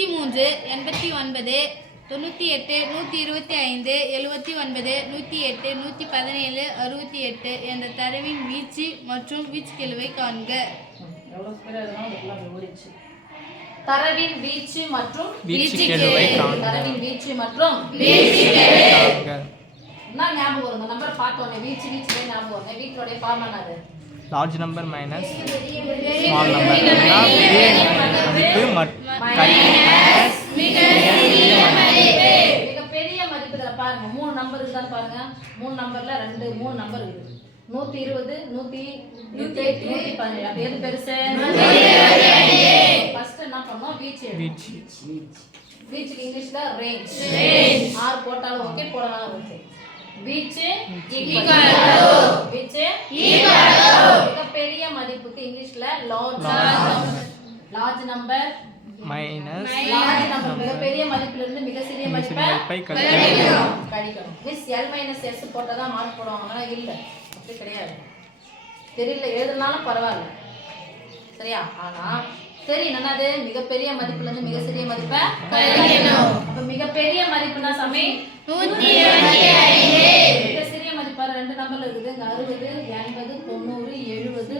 தொண்ணூற்றி மூன்று எண்பத்தி ஒன்பது தொண்ணூற்றி எட்டு நூற்றி இருபத்தி ஐந்து எழுபத்தி ஒன்பது நூற்றி எட்டு நூற்றி பதினேழு அறுபத்தி எட்டு என்ற தரவின் வீச்சு மற்றும் வீச்சுக்கெழுவை காண்க தரவின் வீச்சு மற்றும் வீச்சுக்கெழுவை காண்க. தரவின் வீச்சு மற்றும் காண்க. என்ன ஞாபகம் வரும் நம்பர் பார்த்தோன்னே வீச்சு வீச்சுலே ஞாபகம் வரும் வீட்டோடைய ஃபார்முலா அது large number minus small number இருக்குதான்னு பாருங்க. மூணு நம்பர்ல ரெண்டு மூணு நம்பர் நூத்தி இருபது நூத்தி நூத்தி நூத்தி பதினேழு. அப்ப எது பெருசு? ஃபர்ஸ்ட் என்ன பண்ணோம்? வீச்சு வீச்சுக்கு இங்கிலீஷ்ல ரேஞ்ச் ஆறு போட்டாலும் ஓகே போடலாம் ஓகே வீச்சு வீச்சு மிகப்பெரிய மதிப்புக்கு இங்கிலீஷ்ல large large number minus number மிகப்பெரிய மதிப்புல இருந்து மிக சிறிய மதிப்பை கழிக்கணும். மிஸ் எல் மைனஸ் எஸ் போட்டால் தான் மார்க் போடுவாங்கன்னா இல்லை. அப்படி கிடையாது. தெரியல எழுதுனாலும் பரவாயில்ல. சரியா? ஆனா சரி என்னது மிகப்பெரிய மதிப்புல இருந்து மிக சிறிய மதிப்பை கழிக்கணும். அப்ப மிகப்பெரிய மதிப்புனா சாமி? நூற்றி மிக சிறிய மதிப்பா ரெண்டு நம்பர்ல இருக்குது. அறுபது எண்பது தொண்ணூறு எழுபது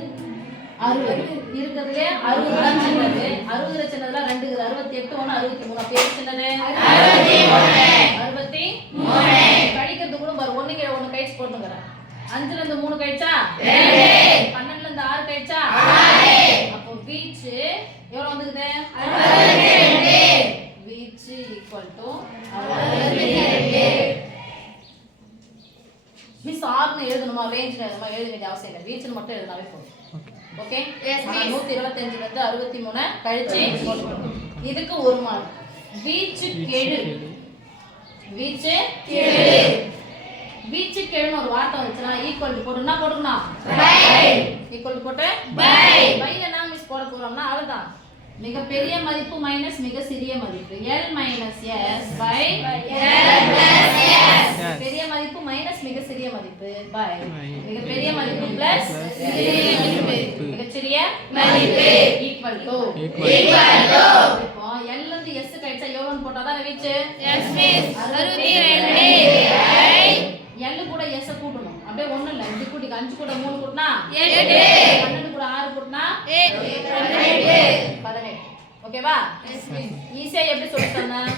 அறுபது. இருக்கிறதுலே அறுபது தான் சின்னது. அறுபதுல சின்னதுல ரெண்டு இருக்குது. அறுபத்தி எட்டு ஒன்று அறுபத்தி மூணு. அப்ப எது சின்னது? அறுபத்தி கழிக்கிறது கூட பாரு ஒண்ணு கீழே ஒண்ணு கழிச்சு போட்டுங்கிறேன் அஞ்சுல இருந்து மூணு கழிச்சா பன்னெண்டுல இருந்து ஆறு கழிச்சா அப்போ வீச்சு எவ்வளவு வந்துக்குது வீச்சு ஈக்குவல் டு மிஸ் ஆறுன்னு எழுதணுமா? எழுதணுமா? எழுத வேண்டிய அவசியம் இல்லை. வீச்சுன்னு மட்டும் எழுதினாலே போதும். ஓகே நூத்தி இருபத்தஞ்சுல இருந்து அறுபத்தி மூணு கழிச்சு. இதுக்கு ஒரு மார்க் வீச்சு கெழு வீச்சு வீச்சு கெழுன்னு ஒரு வார்த்தை வந்துச்சுன்னா ஈக்குவல் போட்டு என்ன போட்டுக்கணும்? ஈக்குவல் போட்டு பைல என்ன மிஸ் போட போறோம்னா அவ்வளவுதான். மிகப்பெரிய மதிப்பு மைனஸ் மிக சிறிய மதிப்பு. எல் மைனஸ் எஸ் பை பெரிய மதிப்பு மைனஸ் மிக சிறிய மதிப்பு பை மிகப்பெரிய மதிப்பு பிளஸ் மிகச்சிறிய மதிப்பு. ஈக்குவல் டு கூட்டணும். அப்படியே ஒண்ணும் இல்ல. இப்படி கூட்டிக்க அஞ்சு கூட மூணு கூட்டினா. பன்னெண்டு கூட ஆறு கூட்டினா பதினெட்டு. ஓகேவா? ஈஸியா எப்படி சொல்லி தந்தேன்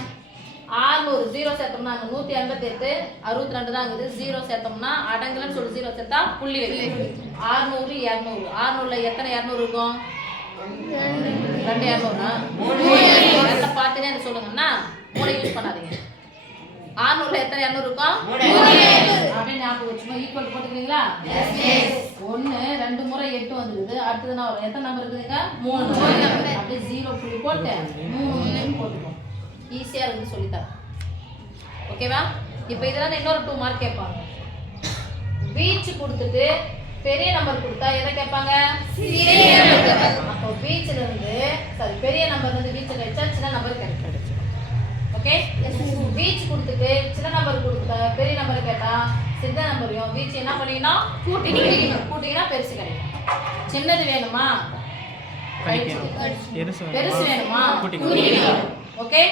ஆறுநூறு ஜீரோ சேர்த்தோம்னா அங்க நூத்தி எண்பத்தி எட்டு அறுபத்தி ரெண்டு தான் இருக்குது. ஜீரோ சேர்த்தோம்னா அடங்கலன்னு சொல்லி ஜீரோ சேர்த்தா புள்ளி வைக்கணும் ஆறுநூறு இரநூறு. ஆறுநூறுல எத்தனை இரநூறு இருக்கும்? ரெண்டு இரநூறா? பார்த்துனே சொல்லுங்கன்னா மூணை யூஸ் பண்ணாதீங்க. ஆறுநூறுல எத்தனை? இரநூறு இருக்கும் அப்படியே ஞாபகம் வச்சுக்கோ. ஈக்குவல் போட்டுக்கிறீங்களா? ஒண்ணு ரெண்டு முறை எட்டு வந்துருக்குது அடுத்தது நான் வரும் எத்தனை நம்பர் இருக்குதுங்க மூணு. அப்படியே ஜீரோ புள்ளி போட்டு மூணு போட்டுக்கோம் ஈஸியா இருக்கு சொல்லித்தரேன். ஓகேவா இப்போ இதெல்லாம் இன்னொரு டூ மார்க் கேட்பாங்க. பீச் கொடுத்துட்டு பெரிய நம்பர் கொடுத்தா எதை கேட்பாங்க அப்போ பீச்ல இருந்து சாரி பெரிய நம்பர்ல இருந்து பீச் கிடைச்சா சின்ன நம்பர் கிடைக்கும் ஓகே பீச் கொடுத்துட்டு சின்ன நம்பர் கொடுத்தா பெரிய நம்பர் கேட்டா சின்ன நம்பரையும் பீச் என்ன பண்ணிக்கணும் கூட்டிக்கணும் கூட்டிங்கன்னா பெருசு கிடைக்கும். சின்னது வேணுமா? பெருசு வேணுமா. ஓகே?